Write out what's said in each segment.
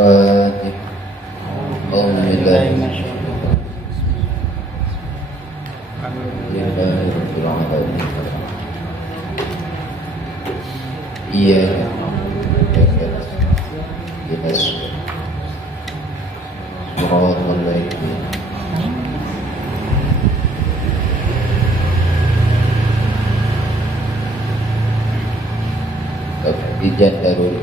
Al-Fatihah. Iya, kita surat al-Laili. Ijan darul.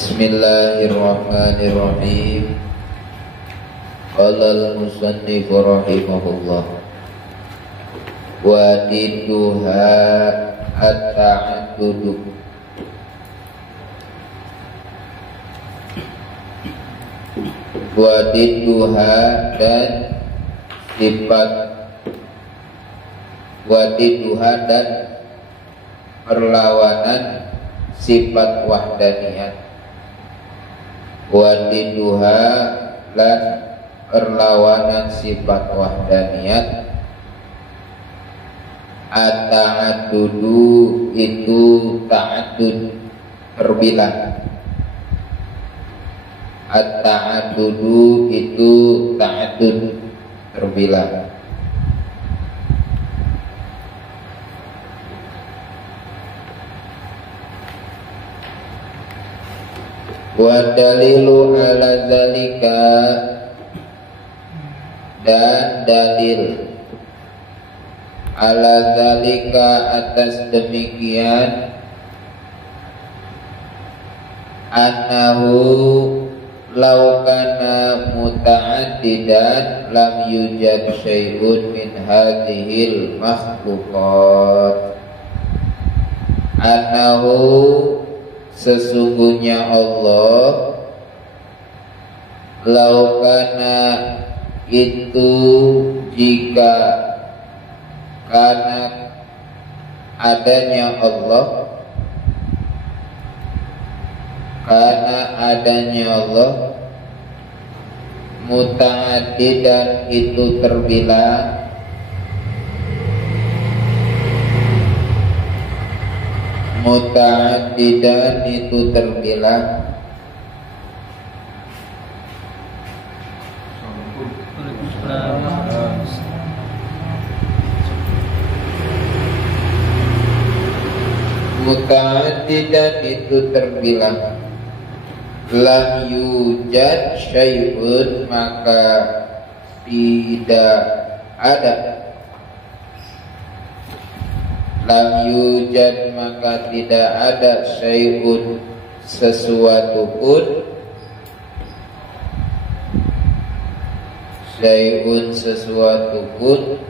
Bismillahirrahmanirrahim. Qala al-musannif rahimahullah wa diduha at-ta'addudu wa diduha dan sifat wa diduha dan perlawanan sifat wahdaniyat wa diduha dan perlawanan sifat wahdaniyat. At-ta'addudu itu ta'addud terbilang. At-ta'addudu itu ta'addud terbilang. Wa dalilu ala zalika dan dalil ala zalika atas demikian annahu law kana muta'addidan lam yujad syai'un min hadhil makhluqat. Annahu sesungguhnya Allah law kana itu jika karena adanya Allah, karena adanya Allah muta'addidan itu terbilang, muta'addidan itu terbilang. Muta'addidan itu terbilang, lam yujad syai'un maka tidak ada, lam yujad maka tidak ada syai'un sesuatu pun, syai'un sesuatu pun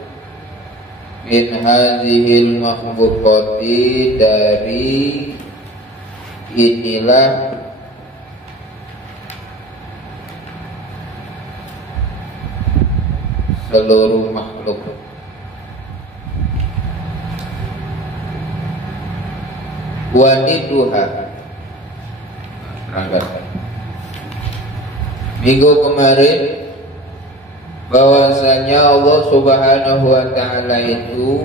min hadhil makhluqati dari inilah seluruh makhluk. Waniduha minggu kemarin bahwasanya Allah Subhanahu wa ta'ala itu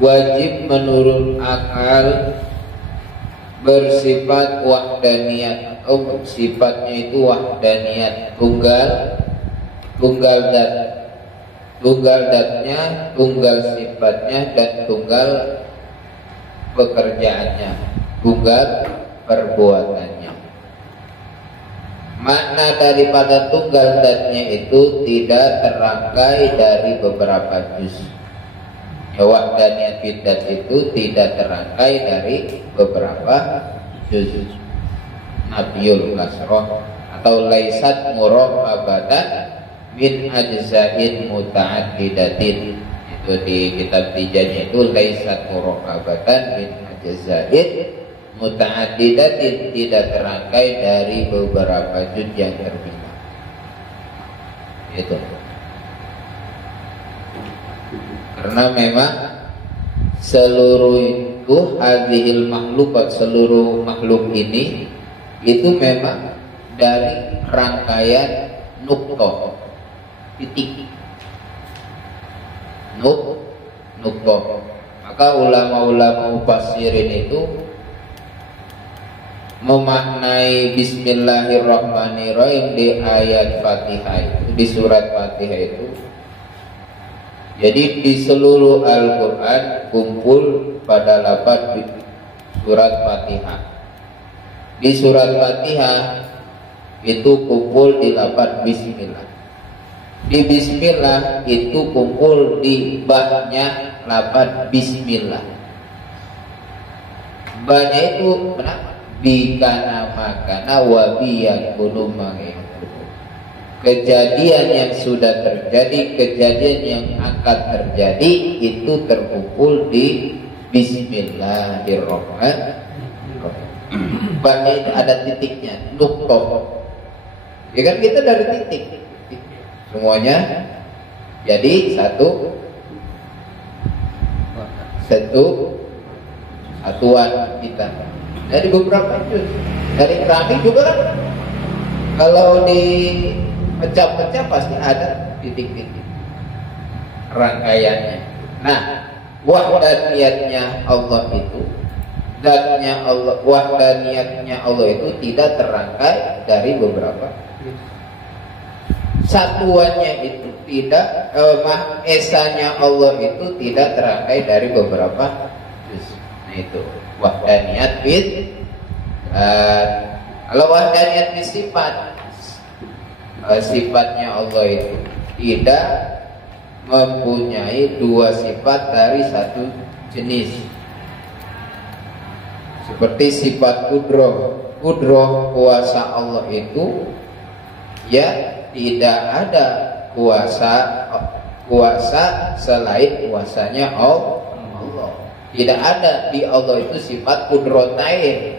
wajib menurut akal bersifat wahdaniyat, atau sifatnya itu wahdaniyat, tunggal dat, tunggal datnya, tunggal sifatnya, dan tunggal pekerjaannya, tunggal perbuatannya. Makna daripada tunggal datnya itu tidak terangkai dari beberapa juz. Wahdaniyat bidat itu tidak terangkai dari beberapa juz. Nabiyul kasroh atau laisat muraqabatan min ajzain muta'addidatin. Itu di kitab tijanya itu laisat muraqabatan min ajzain muta'addidatin, tidak terangkai dari beberapa juz yang terpisah. Itu karena memang seluruh itu hadhil makhlukat, seluruh makhluk ini itu memang dari rangkaian nuktoh, titik nuktoh. Maka ulama-ulama mufassirin itu memaknai Bismillahirrahmanirrahim di ayat Fatihah itu, di surat Fatihah itu. Jadi di seluruh Al-Quran kumpul pada lafaz surat Fatihah. Di surat Fatihah itu kumpul di lafaz Bismillah. Di Bismillah itu kumpul di ba-nya lafaz Bismillah. Ba-nya itu kenapa? Bikana makana wa biyakunu mangikun. Kejadian yang sudah terjadi, kejadian yang akan terjadi itu terkumpul di Bismillahirrahmanirrahim. Ba-nya itu ada titiknya, nuktoh. Ya kan kita dari titik. Semuanya jadi satuan kita. Dari beberapa juz, dari keramik juga kan. Kalau dipecah-pecah pasti ada titik-titik rangkaiannya. Nah, wahdaniyatnya Allah itu, zatnya Allah, wahdaniyatnya Allah itu tidak terrangkai dari beberapa. Satuannya itu tidak, esanya Allah itu tidak terrangkai dari beberapa juz. Nah itu wahdaniyat bid. Kalau wahdaniyat bid sifat, sifatnya Allah itu tidak mempunyai dua sifat dari satu jenis. Seperti sifat kudroh kuasa Allah itu ya tidak ada kuasa selain kuasanya Allah. Tidak ada di Allah itu sifat kudrotain,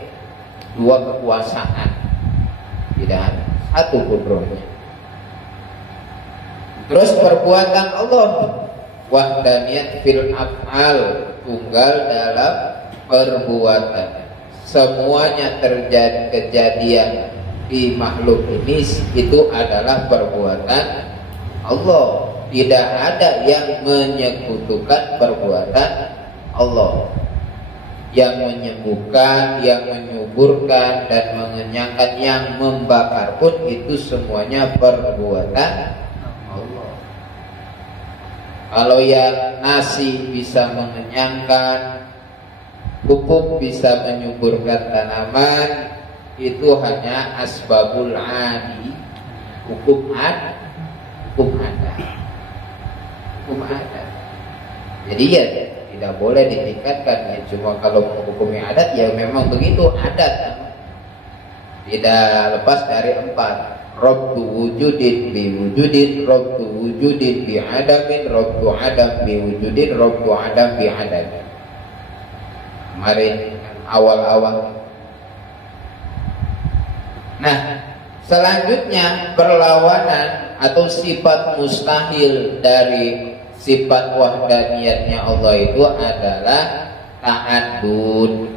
dua kekuasaan. Tidak ada, satu kudrohnya. Terus perbuatan Allah wahdaniyat fil af'al, tunggal dalam perbuatan. Semuanya terjadi kejadian di makhluk ini itu adalah perbuatan Allah. Tidak ada yang menyekutukan perbuatan Allah. Yang menyembuhkan, yang menyuburkan dan mengenyangkan, yang membakar pun itu semuanya perbuatan Allah. Kalau yang nasi bisa mengenyangkan, pupuk bisa menyuburkan tanaman, itu hanya asbabul adi, hukum ada. Jadi ya tidak boleh ditingkatkan ya. Cuma kalau hukumnya adat ya memang begitu adat. Tidak lepas dari empat. Rabbu wujudin bi wujudin, Rabbu wujudin bi adamin, Rabbu adam bi wujudin, Rabbu adam bi adamin. Kemarin awal-awal. Nah, selanjutnya perlawanan atau sifat mustahil dari sifat wahdaniyatnya Allah itu adalah ta'addud,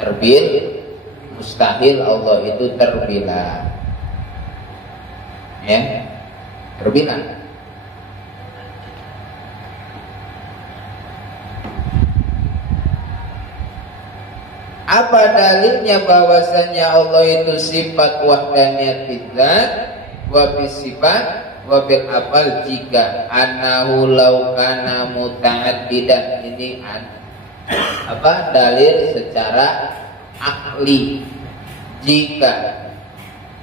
terbil. Mustahil Allah itu terbilang, ya, terbilang. Apa dalilnya bahwasanya Allah itu sifat wahdaniyat bidzat wa bisifat wa bil afal, jika annahu law kana muta'addidan. Ini apa dalil secara akli, jika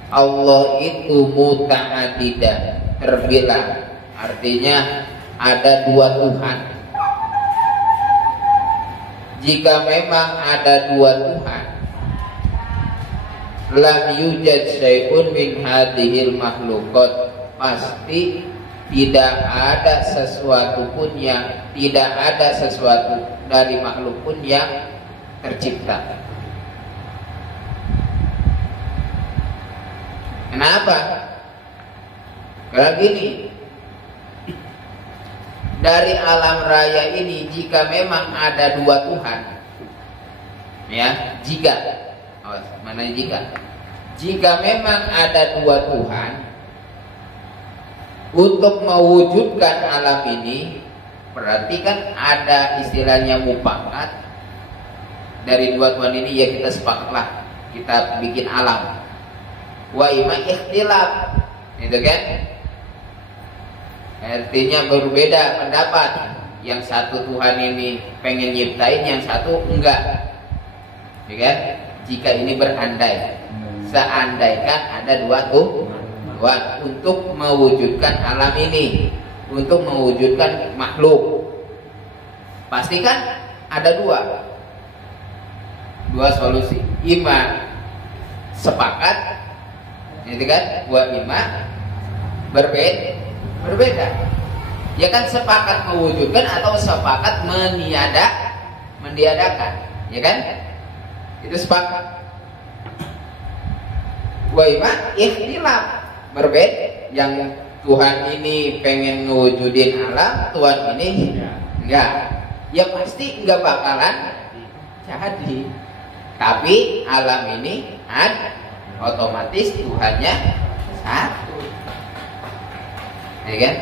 Allah itu muta'addidan, terbilang, artinya ada dua Tuhan. Jika memang ada dua Tuhan, lam yujad syai'un min hadhil makhluqat, pasti tidak ada sesuatu pun yang, tidak ada sesuatu dari makhluk pun yang tercipta. Kenapa? Karena gini, dari alam raya ini jika memang ada dua Tuhan, ya, jika memang ada dua Tuhan, untuk mewujudkan alam ini berarti kan ada istilahnya mufakat. Dari dua Tuhan ini ya kita sepakatlah, kita bikin alam. Wa ima ikhtilaf, itu kan? Artinya berbeda pendapat. Yang satu Tuhan ini pengen nyiptain, yang satu enggak, ya kan? Jika ini berandai, seandaikan ada dua Tuhan untuk mewujudkan alam ini, untuk mewujudkan makhluk, pasti kan ada dua solusi. Ima sepakat, itu kan? Wa ima berbeda. Ya kan, sepakat mewujudkan atau sepakat meniadakan, ya kan? Itu sepakat. Wa ima ikhtilaf, berbeda. Yang Tuhan ini pengen ngewujudin alam, Tuhan ini enggak. Ya pasti enggak bakalan jadi. Tapi alam ini ada, otomatis Tuhannya satu, ya kan?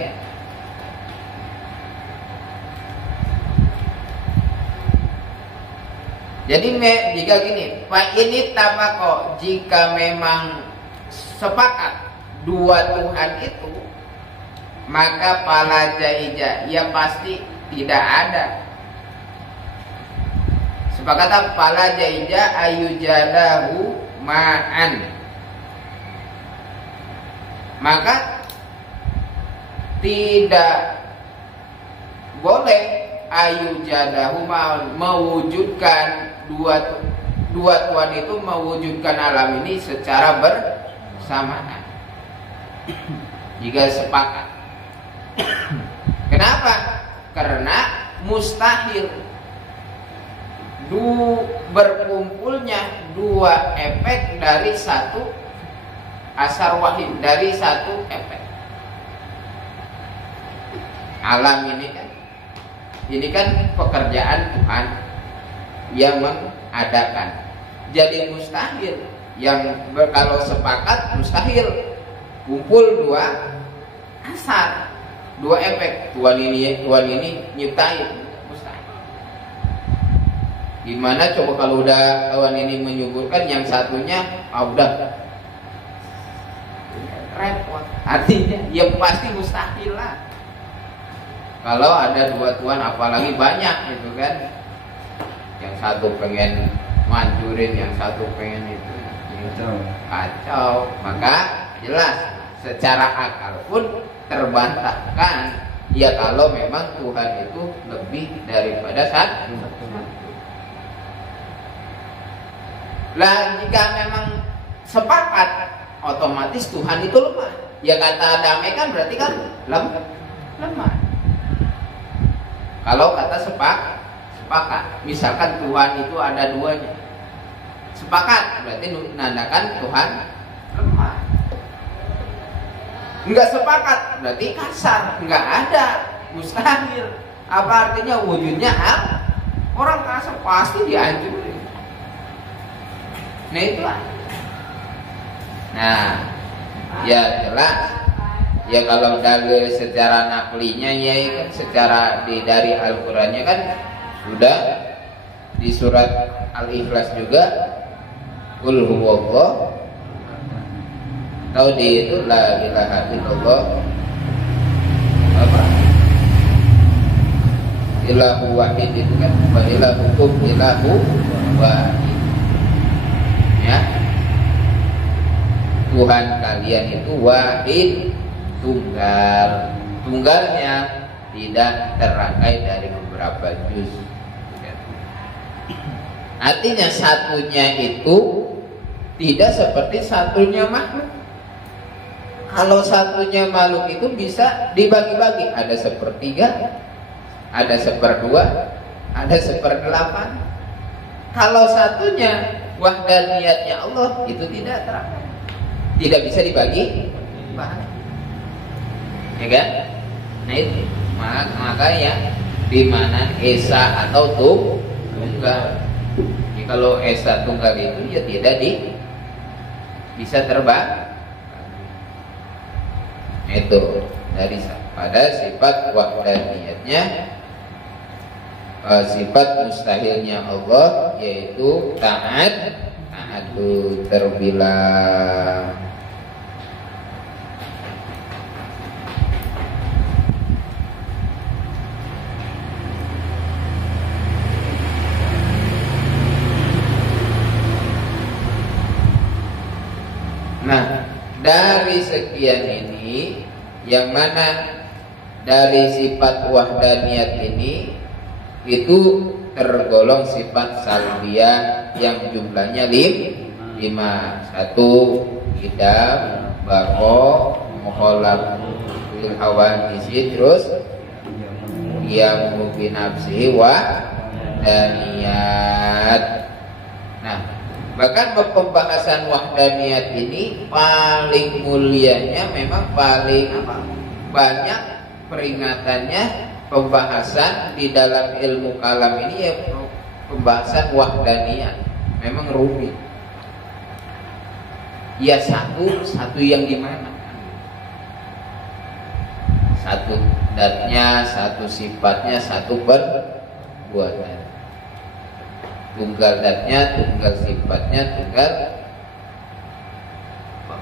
Jadi jika gini, Pak ini tabako, jika memang sepakat dua Tuhan itu, maka pala jaija, ya pasti tidak ada. Sepakat pala jaija ayujadahu ma'an, maka tidak boleh ayujadahu mewujudkan dua Tuhan itu, mewujudkan alam ini secara bersamaan jika sepakat. Kenapa? Karena mustahil berkumpulnya dua efek dari satu asar wahid, dari satu efek. Alam ini kan pekerjaan Tuhan yang mengadakan. Jadi mustahil, kalau sepakat mustahil kumpul dua asar, dua efek. Tuhan ini nyiptain, mustahil. Gimana coba kalau udah Tuhan ini menyuburkan, yang satunya udah repot. Artinya ya pasti mustahil lah. Kalau ada dua Tuhan, apalagi banyak itu kan. Yang satu pengen mancurin, yang satu pengen itu kacau. Maka jelas secara akal pun terbantahkan. Ya kalau memang Tuhan itu lebih daripada satu. Lah jika memang sepakat, otomatis Tuhan itu lemah. Ya kata damai kan berarti kan lemah. Kalau kata sepakat, misalkan Tuhan itu ada duanya, sepakat berarti menandakan Tuhan lemah. Enggak sepakat berarti kasar, enggak ada, mustahil. Apa artinya wujudnya apa? Orang kasar pasti dihancurin. Nah itulah. Nah, ya jelas. Ya kalau dari secara naklinya ya kan, secara dari Al-Qur'annya kan sudah di surat Al-Ikhlas juga, qul huwallah, atau di itu la ilaha illallah apa? Ilahu wahid itu kan, wa ilahukum ilahu wahid. Ya. Tuhan kalian itu wahid, tunggalnya tidak terangkai dari beberapa juz. Artinya satunya itu tidak seperti satunya makhluk. Kalau satunya makhluk itu bisa dibagi-bagi, ada sepertiga, ada seperdua, ada seperdelapan. Kalau satunya wahdaniyatnya Allah itu tidak terangkai, tidak bisa dibagi bahan. Ya kan? Nah itu makanya di mana esa atau tunggal. Ya, kalau esa tunggal itu ya tidak bisa terbang. Itu dari pada sifat wahdaniyatnya sifat mustahilnya Allah, yaitu ta'adud terbilang. Nah, dari sekian ini, yang mana dari sifat wahdaniyat ini itu tergolong sifat salbiyah yang jumlahnya 5. 1 idam, bako, muholab lil hawadisi, terus yang binafsihi wa daniyat. Nah, bahkan pembahasan wahdaniyat ini paling mulianya, memang paling banyak peringatannya, pembahasan di dalam ilmu kalam ini ya pembahasan wahdaniyat. Memang rumit. Ya satu yang gimana? Satu datnya, satu sifatnya, satu perbuatan. Tunggal datnya, tunggal sifatnya, tunggal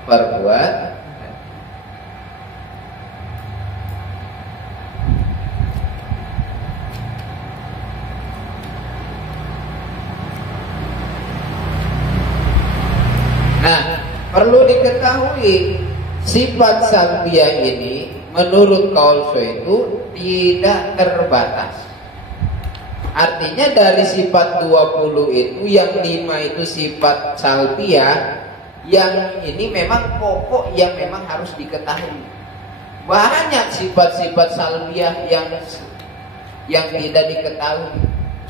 perbuatan. Nah, perlu diketahui sifat salbiyah ini menurut qaul itu tidak terbatas. Artinya dari sifat 20 itu yang 5 itu sifat salbiyah, yang ini memang pokok yang memang harus diketahui. Banyak sifat-sifat salbiyah yang tidak diketahui.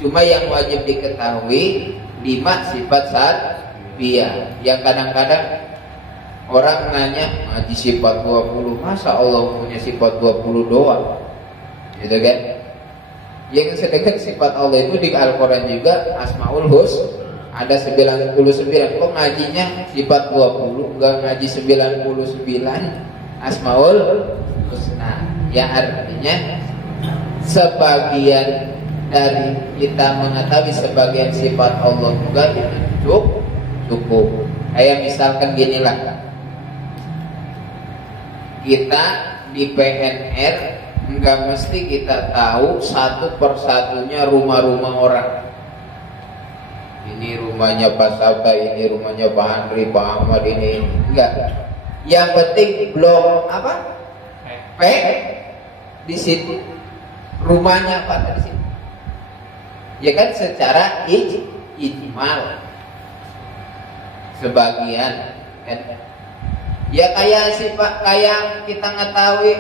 Cuma yang wajib diketahui 5 sifat salbiyah. Yang kadang-kadang orang nanya ngaji sifat 20, masa Allah punya sifat 20 doang? Gitu kan? Yang sedangkan sifat Allah itu di Al-Quran juga Asmaul Husna ada 99. Kok ngajinya sifat 20, enggak ngaji 99 Asmaul Husna? Ya artinya sebagian dari kita mengetahui sebagian sifat Allah juga itu cukup. Kayak misalkan ginilah, kita di PNR enggak mesti kita tahu satu persatunya rumah-rumah orang. Ini rumahnya Pak Sabta, ini rumahnya Pak Andri, Pak Ahmad, ini enggak. Yang penting blok apa? P di situ. Rumahnya apa di situ? Ya kan secara ijmal. Sebagian kan. Ya kayak kayak kita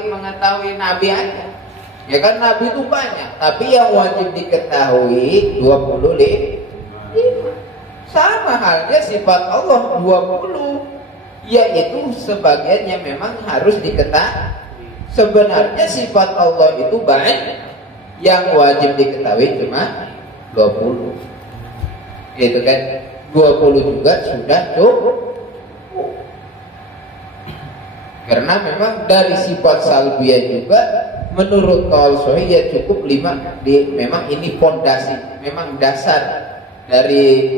mengetahui Nabi aja. Ya kan Nabi itu banyak, tapi yang wajib diketahui 25. Sama halnya sifat Allah 20, yaitu sebagian yang memang harus diketahui. Sebenarnya sifat Allah itu banyak, yang wajib diketahui cuma 20. Itu kan 20 juga sudah cukup. Karena memang dari sifat salbiyah juga menurut qaul sahih ya cukup 5. Memang ini pondasi, memang dasar dari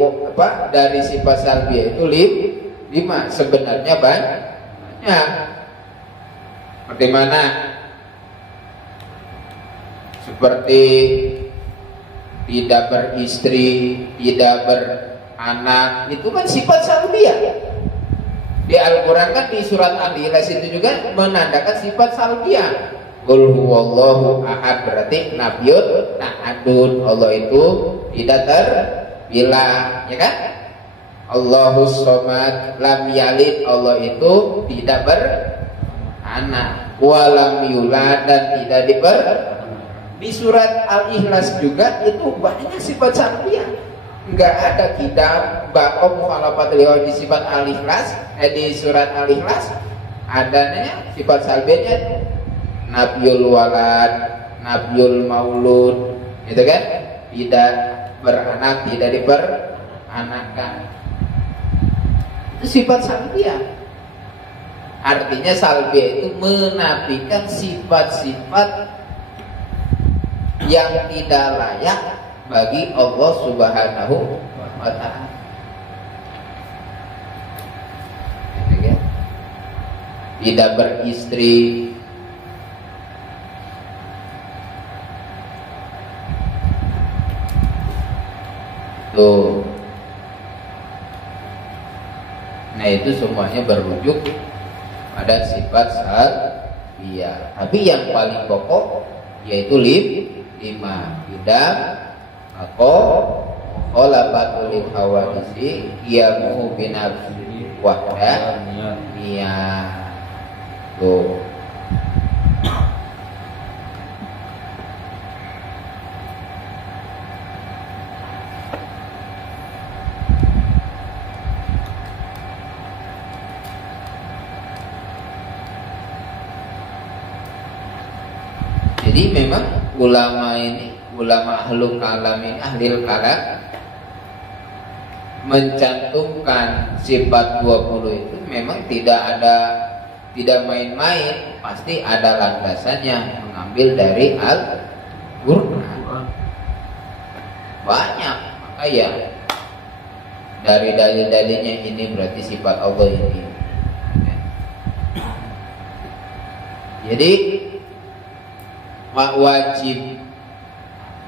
sifat salbiyah itu 5. Sebenarnya banyak. Bagaimana? Seperti tidak beristri, tidak beranak, itu kan sifat salbiyah. Di Al-Quran kan di surat Al-Ikhlas itu juga menandakan sifat salbiyah. Qul huwallahu ahad, berarti nafiyut ta'adud. Allah itu tidak terbilang, ya kan? Allahus somad, lam yalid, Allah itu tidak beranak, walam yulad, dan tidak Di surat Al-Ikhlas juga itu banyak sifat salbiyah. Enggak ada kitab baqom mukhalafat liwa di sifat Al-Ikhlas, di surat Al-Ikhlas adanya sifat salbiyahnya nafyul walad, nafyul maulud, gitu kan? Tidak beranak, tidak diperanakan. Itu sifat salbiyah. Artinya salbiyah itu menafikan sifat-sifat yang tidak layak bagi Allah Subhanahu wa ta'ala. Tidak beristri, tuh. Nah itu semuanya berrujuk pada sifat salbiyah. Tapi yang paling pokok yaitu lima bidang aku kholafatul hawadisi qiyamuhu binafsi wahda niyah. Tuh. Jadi memang ulama ini, ulama ahlul kalam ini, ahlul kalam mencantumkan sifat 20 itu memang tidak main-main, pasti ada landasannya, mengambil dari Al-Qur'an. Banyak, maka ya dari dalil-dalilnya ini berarti sifat Allah ini. Jadi wajib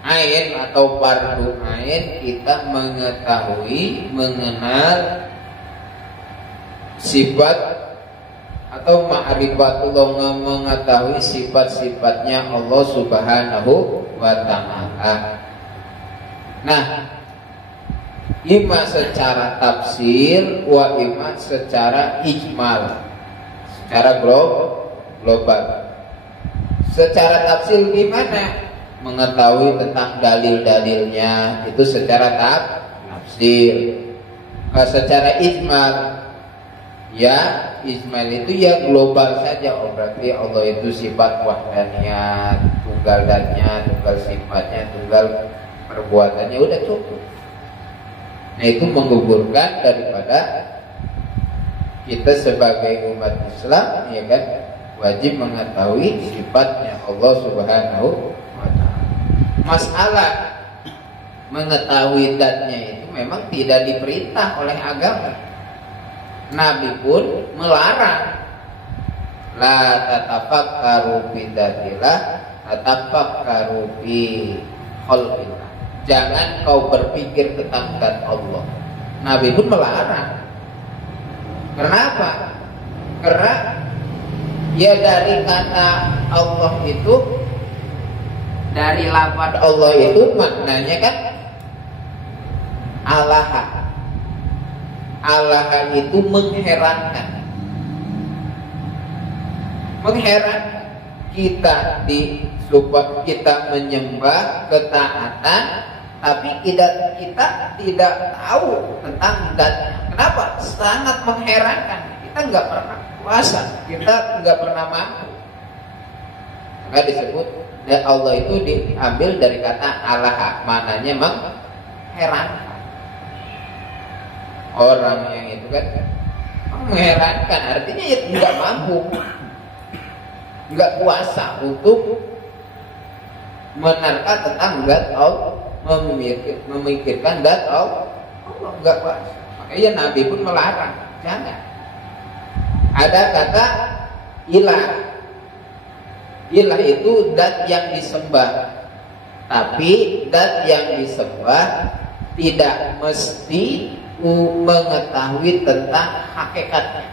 ain atau fardu ain kita mengetahui, mengenal sifat atau ma'rifatullah, mengetahui sifat-sifatnya Allah Subhanahu wa ta'ala. Nah, ima secara tafsir wa ima secara ijmal, secara global. Secara tafsir gimana? Mengetahui tentang dalil-dalilnya itu secara tafsir. Secara ijmal, ya ijmal itu ya global saja. Oh berarti Allah itu sifat wahdaniyat, tunggal datnya, tunggal sifatnya, tunggal perbuatannya, udah cukup. Nah itu menggugurkan daripada kita sebagai umat Islam, ya kan, wajib mengetahui sifatnya Allah Subhanahu wa ta'ala. Masalah mengetahui zatnya itu memang tidak diperintah oleh agama. Nabi pun melarang. La tatafakkaru fi dzatillah, tatafakkaru fi khalqillah. Jangan kau berpikir tentang zat Allah. Nabi pun melarang. Kenapa? Karena ya dari kata Allah itu, dari lafaz Allah itu maknanya kan Allah. Allah itu mengherankan. Mengherankan kita supaya kita menyembah ketaatan, tapi kita tidak tahu tentang zatnya. Kenapa? Sangat mengherankan. Kita nggak pernah puasa, kita nggak pernah mampu. Maka disebut Allah itu diambil dari kata Allah, maknanya mengherankan. Orang yang itu kan mengherankan, artinya ya tidak mampu, nggak kuasa untuk menerka tentang zat Allah, memikirkan zat Allah, nggak kuasa. Makanya Nabi pun melarang, jangan. Ada kata ilah. Ilah itu zat yang disembah. Tapi zat yang disembah tidak mesti mengetahui tentang hakikatnya.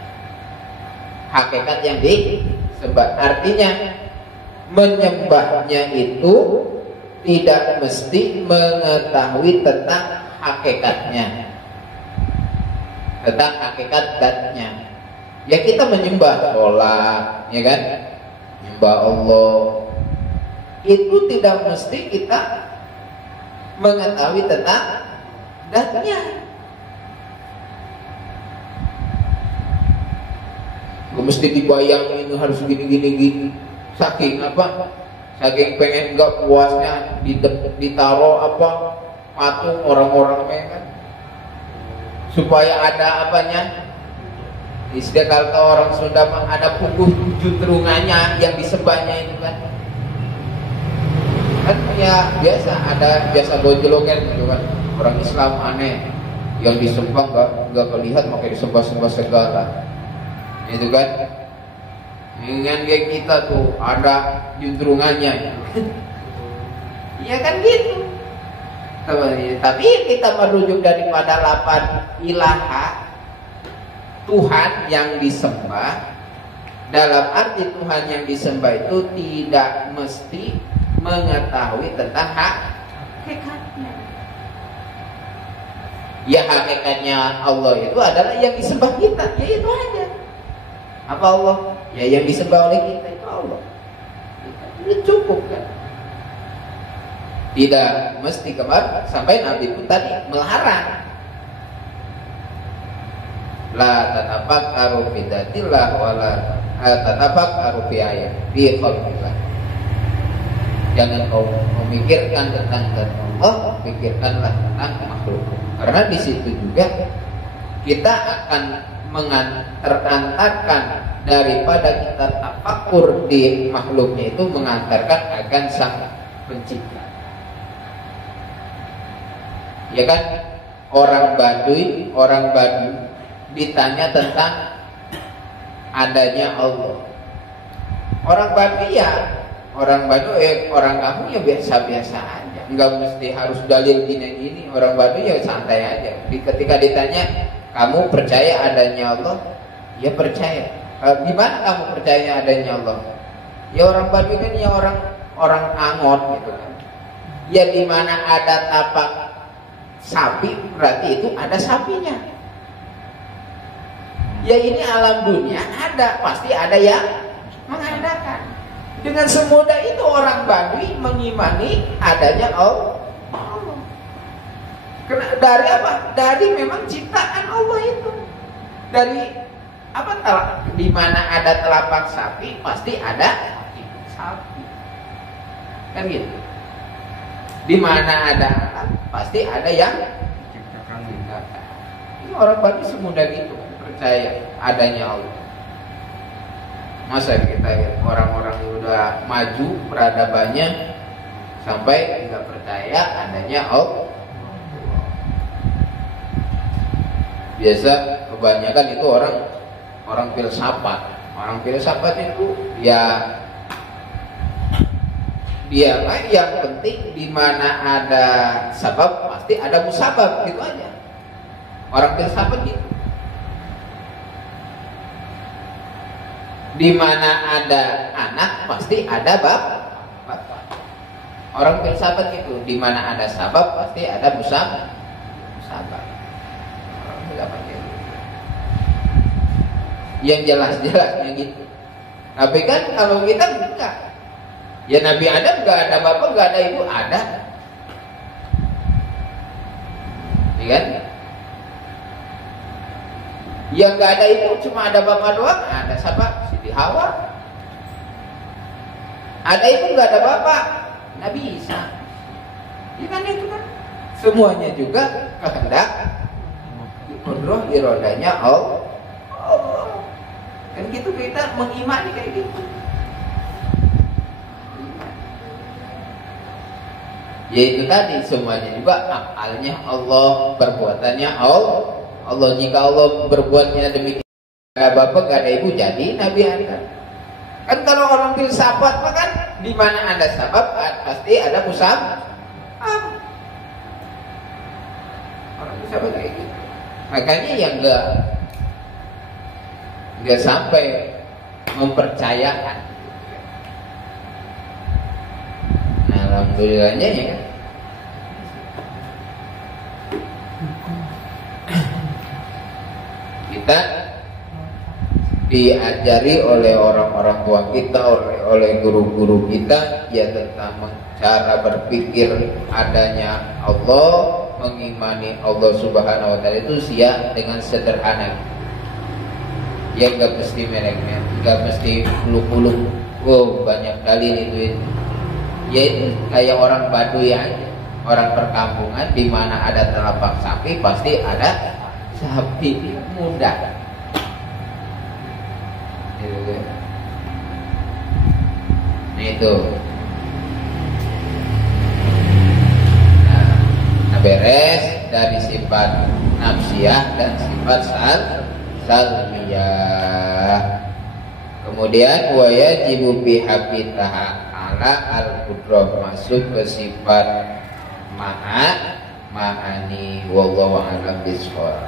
Hakikat yang disembah. Artinya menyembahnya itu tidak mesti mengetahui tentang hakikatnya, tentang hakikat zatnya. Ya kita menyembah sholat, ya kan, menyembah Allah, itu tidak mesti kita mengetahui tentang zatnya. Mesti dibayangin harus gini. Saking apa? Saking pengen nggak puasnya ditaruh apa patung orang-orang kan, supaya ada apanya? Istilah kalau orang Sunda ada punggung 7 terunganya yang disembahnya itu kan ya biasa, ada biasa gojlokan gitu kan, orang Islam aneh yang disembah nggak kelihatan makanya disembah-sembah segala, itu kan. Dengan kayak kita tuh ada juntrungannya, ya kan gitu. Tapi kita merujuk daripada 8 ilaha Tuhan yang disembah. Dalam arti Tuhan yang disembah itu tidak mesti mengetahui tentang hakikatnya. Ya hakikatnya Allah itu adalah yang disembah kita, ya itu aja. Apa Allah? Ya yang disembah oleh kita itu Allah. Itu cukup kan? Tidak mesti kemar sampai Nabi pun tadi melarang. La tatafakkaru fi dzatillah wa la tatafakkaru fi ayat fi khalqillah. Jangan kau memikirkan tentang Allah, pikirkanlah tentang makhluk. Karena di situ juga kita akan mengantarkan daripada kita tafakur di makhluknya itu mengantarkan akan sang pencipta. Ya kan, orang Baduy ditanya tentang adanya Allah. Orang Baduy orang kamu ya biasa-biasa aja, nggak mesti harus dalil gini. Orang Baduy ya santai aja. Ketika ditanya, kamu percaya adanya Allah? Ya percaya. Gimana kamu percaya adanya Allah? Ya orang Baduy kan ya orang Angon gitu kan. Ya di mana ada tapak sapi berarti itu ada sapinya. Ya ini alam dunia ada, pasti ada yang mengadakan. Dengan semudah itu orang Baduy mengimani adanya Allah. Dari apa? Dari memang ciptaan Allah itu. Dari apa? Di mana ada telapak sapi pasti ada sapi. Kan gitu. Di mana ada alam pasti ada yang diciptakan. Ini orang Baduy semudah gitu percaya adanya Allah. Masa kita lihat orang-orang yang udah maju peradabannya sampai nggak percaya adanya Allah. Biasa kebanyakan itu orang filsafat. Orang filsafat itu ya dia yang penting di mana ada sabab pasti ada musabab, gitu aja. Orang filsafat gitu. Di mana ada anak pasti ada bapak. Orang filsafat itu di mana ada sabab pasti ada musabab. Orang filsafat gitu. Yang jelas-jelasnya gitu. Tapi kan kalau kita enggak. Ya Nabi Adam enggak ada bapak, enggak ada ibu, ada. Iya kan? Yang enggak ada ibu cuma ada bapak doang, ada siapa? Siti Hawa. Ada ibu enggak ada bapak, Nabi Isa. Ya kan itu kan. Semuanya juga kehendak qudroh iradanya Allah. Kan gitu kita mengimani kayak gitu. Yaitu tadi semuanya juga afalnya Allah, perbuatannya Allah. Jika Allah berbuatnya demikian, gak ada bapak, gak ada ibu, jadi Nabi Adam. Kan kalau orang filsafat kan di mana ada sabab pasti ada musabab. Orang filsafat kayak gitu. Makanya yang enggak sampai mempercayakan. Nah, alhamdulillahnya ya kan. Kita diajari oleh orang-orang tua kita, oleh guru-guru kita ya tentang cara berpikir adanya Allah, mengimani Allah Subhanahu wa taala itu dengan sederhana. Ya enggak mesti merek-merek, enggak mesti uluk-uluk. Oh, banyak dalil itu. Ya itu kayak orang Baduy aja, orang perkampungan di mana ada telapak sapi pasti ada sapi, mudah. Nah itu. beres dari sifat nafsiyah dan sifat salbiyah. Kemudian wa yajibu bi haqqi ta'ala al-qudrah, masuk ke sifat ma'ani wallahu a'lam bishawab.